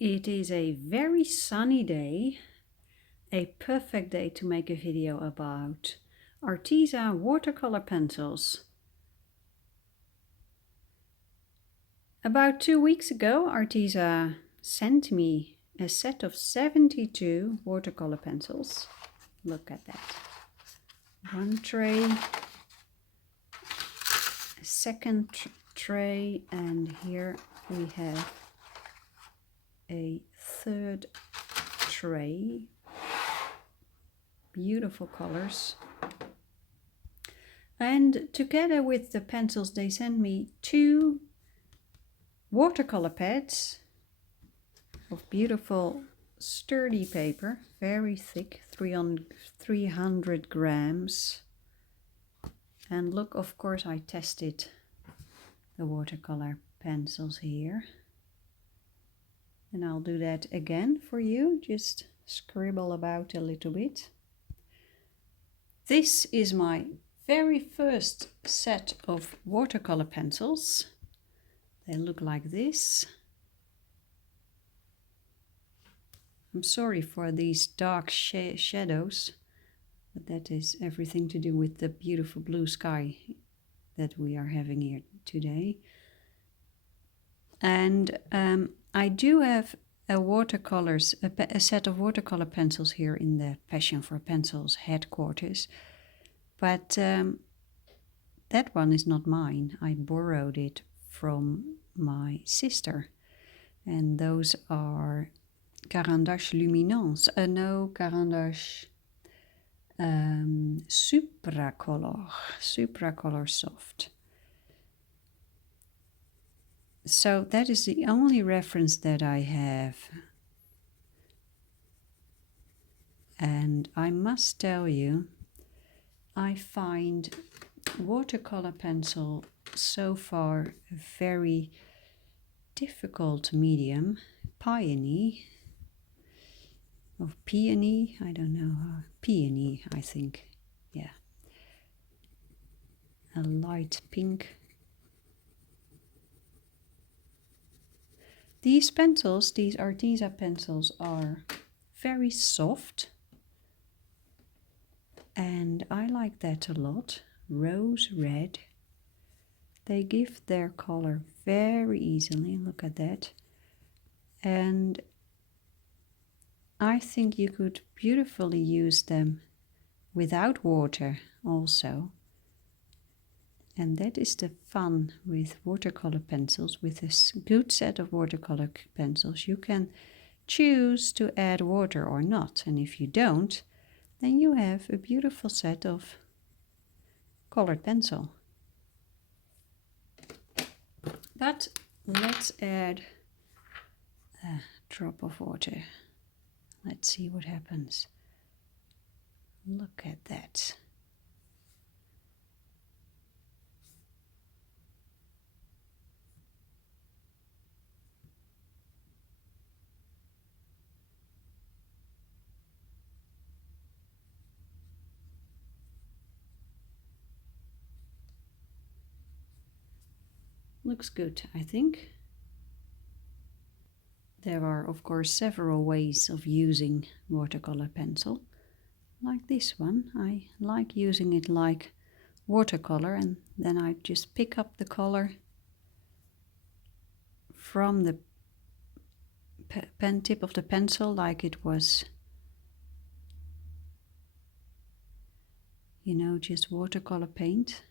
It is a very sunny day, a perfect day to make a video about Arteza watercolor pencils. About 2 weeks ago, Arteza sent me a set of 72 watercolor pencils. Look at that. One tray, a second tray, and here we have a third tray. Beautiful colors. And together with the pencils, they sent me 2 watercolor pads of beautiful sturdy paper, very thick, 300 grams. And look, of course, I tested the watercolor pencils here. And I'll do that again for you, just scribble about a little bit. This is my very first set of watercolor pencils. They look like this. I'm sorry for these dark shadows, but that is everything to do with the beautiful blue sky that we are having here today. And I do have a set of watercolor pencils here in the Passion for Pencils headquarters, but that one is not mine. I borrowed it from my sister, and those are Caran d'Ache Luminance, no, Caran d'Ache Supracolor Soft. So that is the only reference that I have. And I must tell you, I find watercolor pencil so far a very difficult medium. Peony, I don't know, peony, I think, yeah. A light pink. These pencils, these Arteza pencils, are very soft, and I like that a lot. Rose red. They give their color very easily, look at that. And I think you could beautifully use them without water also. And that is the fun with watercolor pencils. With a good set of watercolor pencils, you can choose to add water or not. And if you don't, then you have a beautiful set of colored pencil. But let's add a drop of water. Let's see what happens. Look at that. Looks good, I think. There are, of course, several ways of using watercolor pencil. Like this one, I like using it like watercolor, and then I just pick up the color from the pen tip of the pencil like it was, you know, just watercolor paint.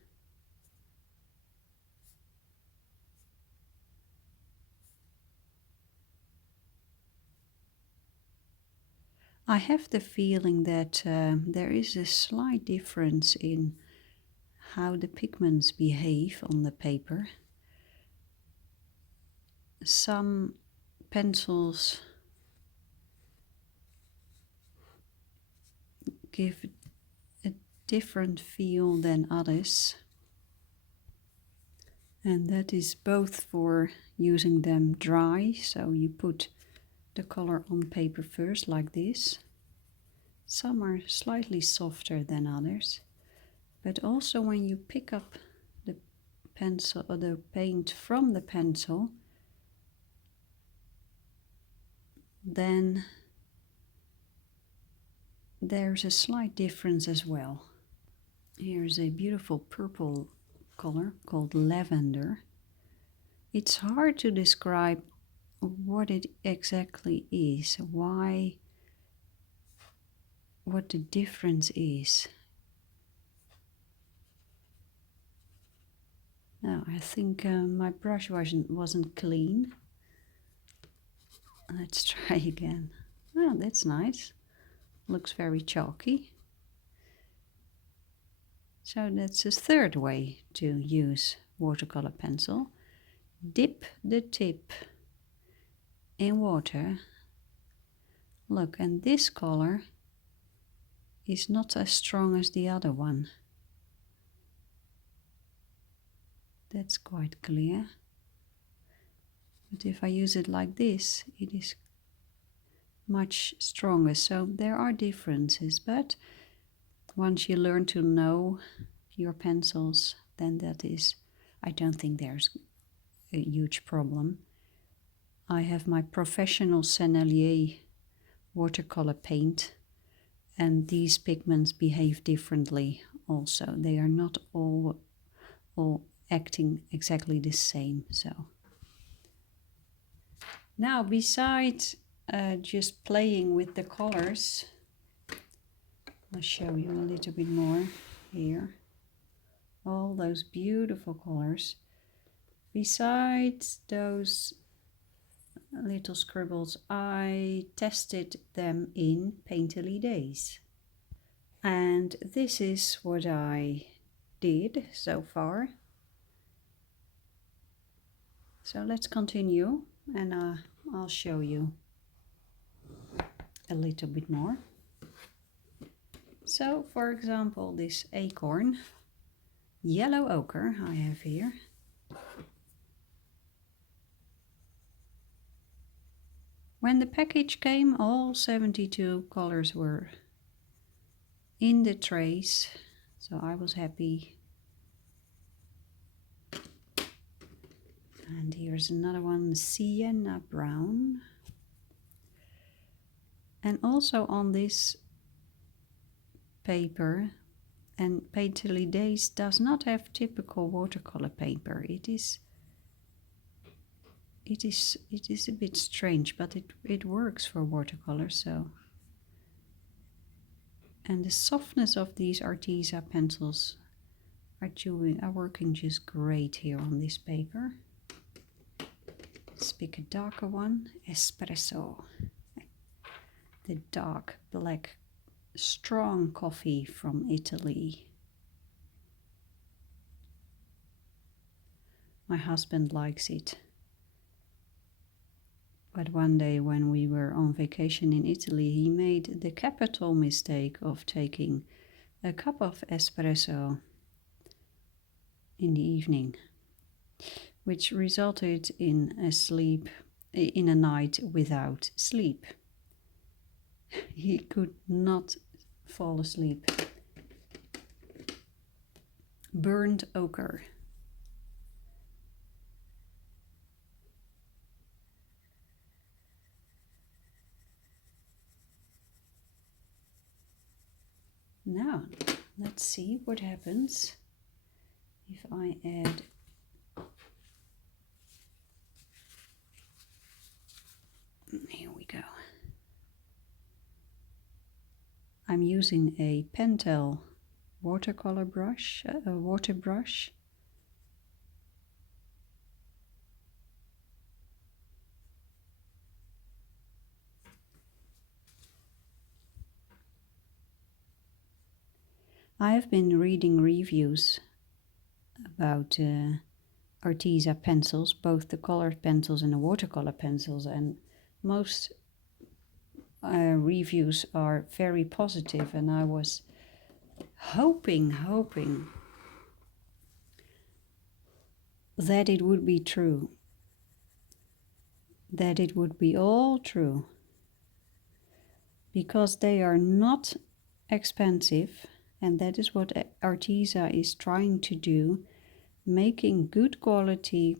I have the feeling that there is a slight difference in how the pigments behave on the paper. Some pencils give a different feel than others. And that is both for using them dry, so you put the color on paper first like this. Some are slightly softer than others, but also when you pick up the pencil or the paint from the pencil, then there's a slight difference as well. Here's a beautiful purple color called lavender. It's hard to describe what it exactly is, what the difference is. Now I think my brush wasn't clean. Let's try again. Oh, that's nice. Looks very chalky. So that's a third way to use watercolor pencil. Dip the tip in water. Look, and this color is not as strong as the other one. That's quite clear. But if I use it like this, it is much stronger. So there are differences, but once you learn to know your pencils, then I don't think there's a huge problem. I have my professional Sennelier watercolor paint, and these pigments behave differently also. They are not all acting exactly the same. So now, besides just playing with the colors, I'll show you a little bit more here. All those beautiful colors. Besides those little scribbles, I tested them in Painterly Days. And this is what I did so far. So let's continue, and I'll show you a little bit more. So, for example, this acorn, yellow ochre I have here. When the package came, all 72 colors were in the trays, so I was happy. And here's another one, sienna brown. And also on this paper, and Painterly Days does not have typical watercolor paper. It is a bit strange, but it works for watercolor. So, and the softness of these Arteza pencils are working just great here on this paper. Let's pick a darker one, espresso, the dark black strong coffee from Italy. My husband likes it. But one day when we were on vacation in Italy, he made the capital mistake of taking a cup of espresso in the evening, which resulted in a night without sleep. He could not fall asleep. Burnt ochre. Now, let's see what happens if I add here we go. I'm using a Pentel watercolor brush, a water brush. I have been reading reviews about Arteza pencils, both the colored pencils and the watercolor pencils, and most reviews are very positive, and I was hoping that it would be true, that it would be all true, because they are not expensive, and that is what Arteza is trying to do, making good quality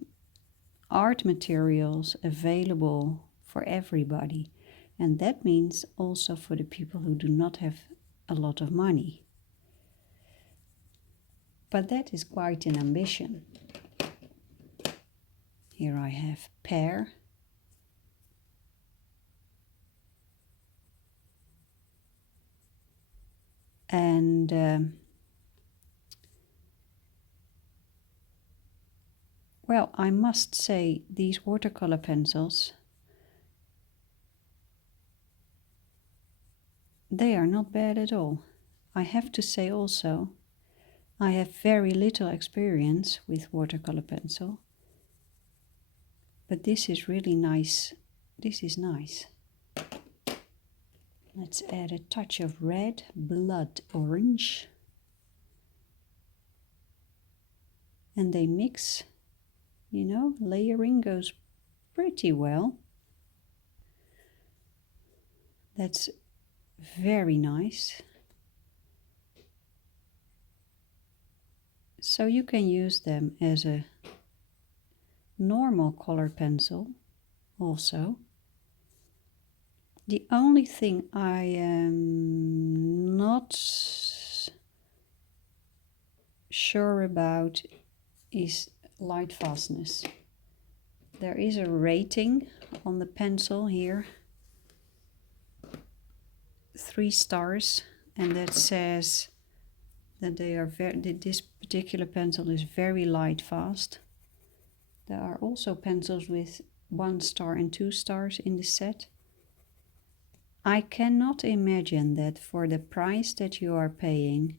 art materials available for everybody. And that means also for the people who do not have a lot of money. But that is quite an ambition. Here I have pear. And well, I must say these watercolor pencils, they are not bad at all. I have to say also, I have very little experience with watercolor pencil, but this is really nice. This is nice. Let's add a touch of red, blood orange. And they mix, you know, layering goes pretty well. That's very nice. So you can use them as a normal color pencil also. The only thing I am not sure about is light fastness. There is a rating on the pencil here, 3 stars, and that says that they are this particular pencil is very light fast. There are also pencils with 1 star and 2 stars in the set. I cannot imagine that for the price that you are paying,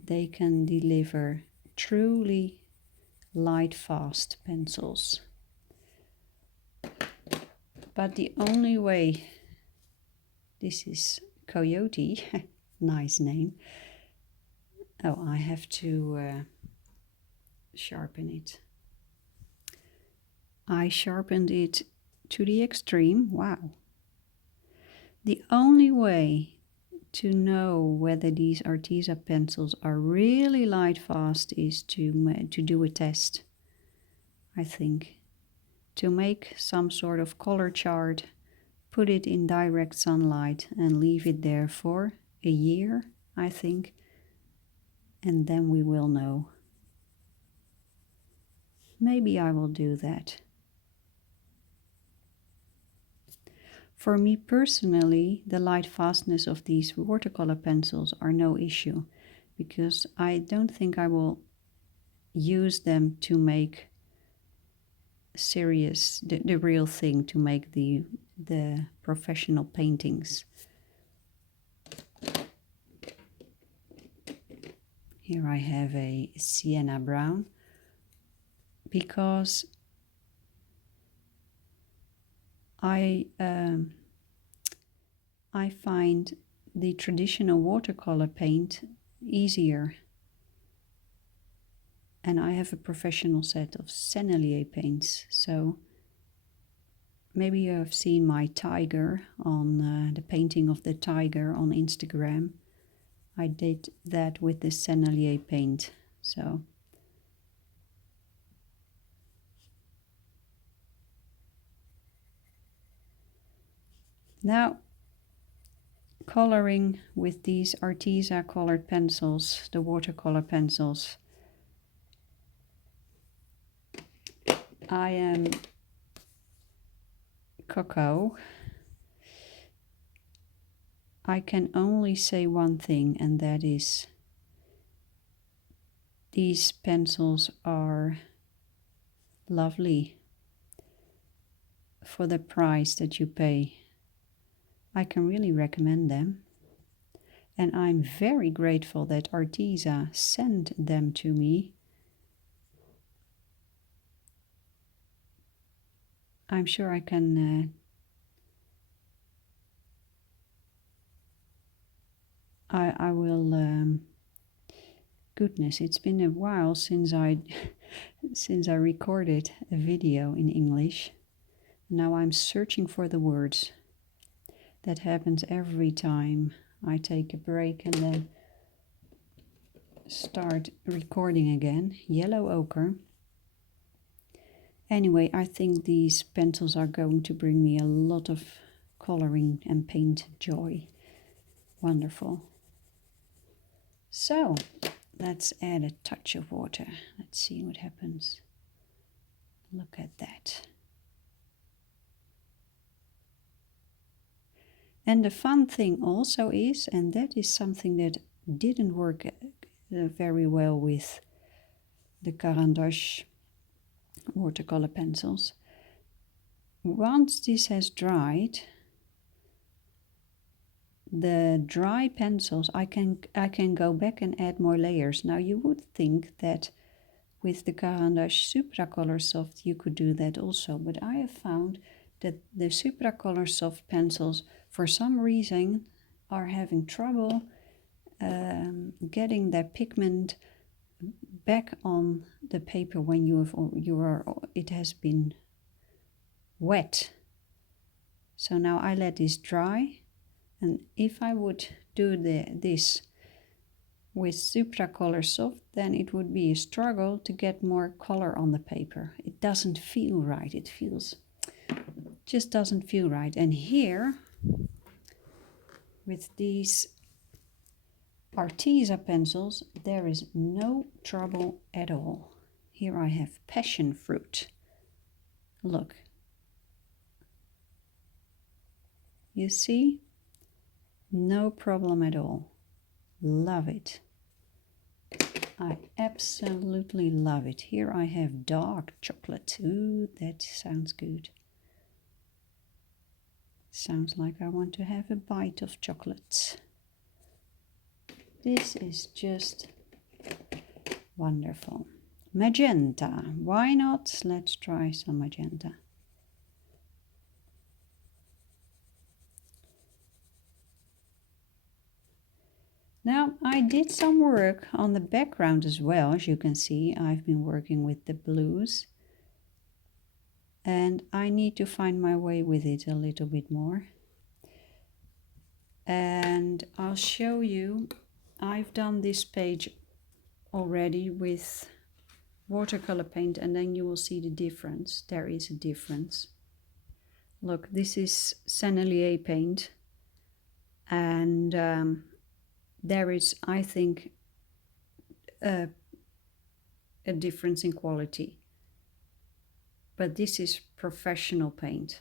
they can deliver truly light fast pencils. But the only way, this is Coyote, nice name. Oh, I have to sharpen it. I sharpened it to the extreme. Wow. The only way to know whether these Arteza pencils are really light fast is to do a test, I think. To make some sort of color chart, put it in direct sunlight and leave it there for a year, I think. And then we will know. Maybe I will do that. For me personally, the light fastness of these watercolor pencils are no issue, because I don't think I will use them to make serious, the real thing, to make the professional paintings. Here I have a sienna brown, because I find the traditional watercolor paint easier, and I have a professional set of sennelier paints, so maybe you have seen my tiger on the painting of the tiger on Instagram. I did that with the sennelier paint, so now coloring with these Arteza colored pencils, the watercolor pencils. I am Coco. I can only say one thing, and that is these pencils are lovely for the price that you pay. I can really recommend them, and I'm very grateful that Arteza sent them to me. I'm sure I can I will goodness, it's been a while since I recorded a video in English. Now I'm searching for the words. That happens every time I take a break and then start recording again. Yellow ochre. Anyway, I think these pencils are going to bring me a lot of coloring and paint joy. Wonderful. So let's add a touch of water. Let's see what happens. Look at that. And the fun thing also is, and that is something that didn't work very well with the Caran d'Ache watercolor pencils. Once this has dried, the dry pencils, I can go back and add more layers. Now you would think that with the Caran d'Ache Supracolor Soft you could do that also, but I have found that the Supracolor Soft pencils for some reason are having trouble getting that pigment back on the paper when it has been wet. So now I let this dry, and if I would do this with Supracolor Soft, then it would be a struggle to get more color on the paper. It doesn't feel right. It just doesn't feel right. And here, with these Arteza pencils, there is no trouble at all. Here I have passion fruit. Look. You see? No problem at all. Love it. I absolutely love it. Here I have dark chocolate. Ooh, that sounds good. Sounds like I want to have a bite of chocolate. This is just wonderful. Magenta. Why not? Let's try some magenta. Now, I did some work on the background as well. As you can see, I've been working with the blues. And I need to find my way with it a little bit more. And I'll show you, I've done this page already with watercolor paint, and then you will see the difference. There is a difference. Look, this is Sennelier paint. And there is, I think, a difference in quality. But this is professional paint.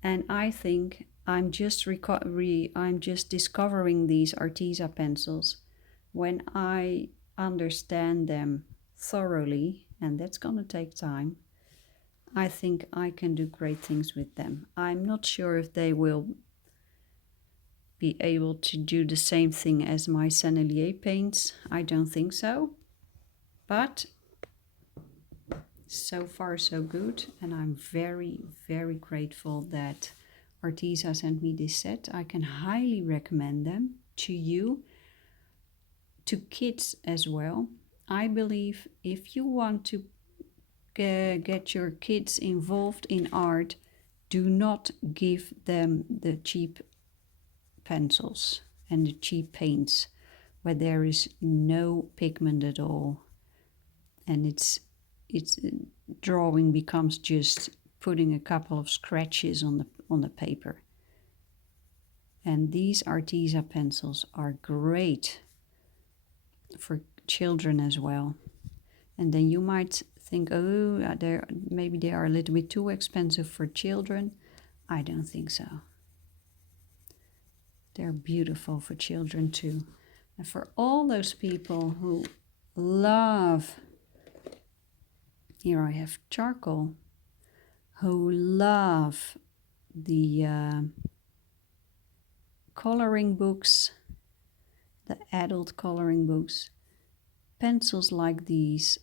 And I think I'm just discovering these Arteza pencils when I understand them thoroughly, and that's gonna take time. I think I can do great things with them. I'm not sure if they will be able to do the same thing as my Sennelier paints. I don't think so. But so far so good, and I'm very, very grateful that Arteza sent me this set. I can highly recommend them to you, to kids as well. I believe if you want to get your kids involved in art, do not give them the cheap pencils and the cheap paints where there is no pigment at all, and it's drawing becomes just putting a couple of scratches on the paper. And these Arteza pencils are great for children as well. And then you might think, oh, maybe they are a little bit too expensive for children. I don't think so. They're beautiful for children too. And for all those people who love, here I have charcoal, who love the coloring books, the adult coloring books, pencils like these,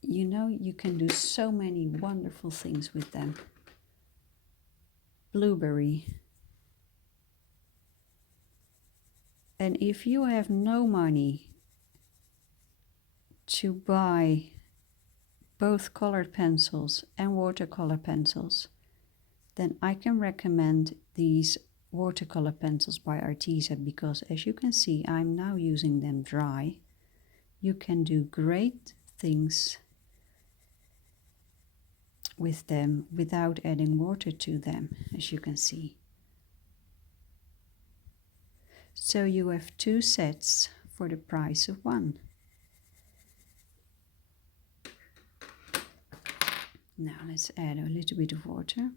you know, you can do so many wonderful things with them. Blueberry. And if you have no money to buy both colored pencils and watercolor pencils, then I can recommend these watercolor pencils by Arteza, because as you can see, I'm now using them dry. You can do great things with them without adding water to them, as you can see. So you have 2 sets for the price of 1. Now let's add a little bit of water.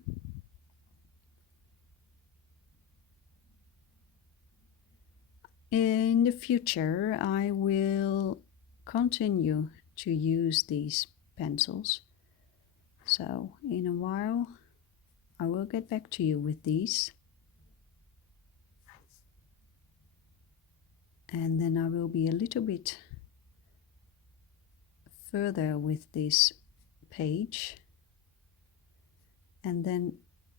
In the future, I will continue to use these pencils. So in a while, I will get back to you with these. And then I will be a little bit further with this page. And then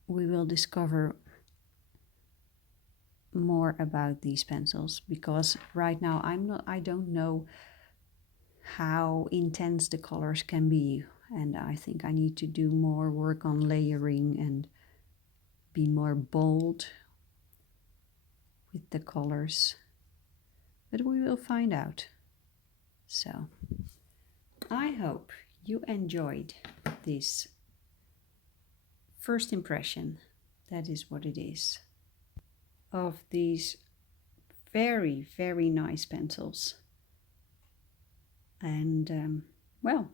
we will discover more about these pencils, because right now I don't know how intense the colors can be, and I think I need to do more work on layering and be more bold with the colors, but we will find out. So I hope you enjoyed this first impression, that is what it is, of these very, very nice pencils. And well,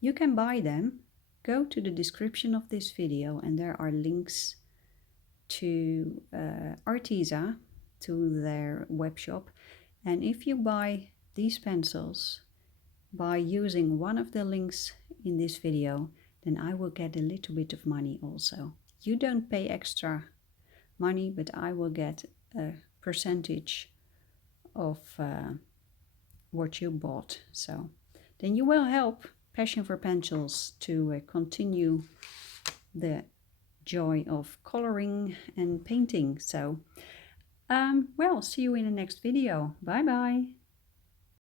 you can buy them. Go to the description of this video and there are links to Arteza, to their webshop. And if you buy these pencils by using one of the links in this video, then I will get a little bit of money also. You don't pay extra money, but I will get a percentage of what you bought. So then you will help Passion for Pencils to continue the joy of coloring and painting. So well, see you in the next video. Bye bye.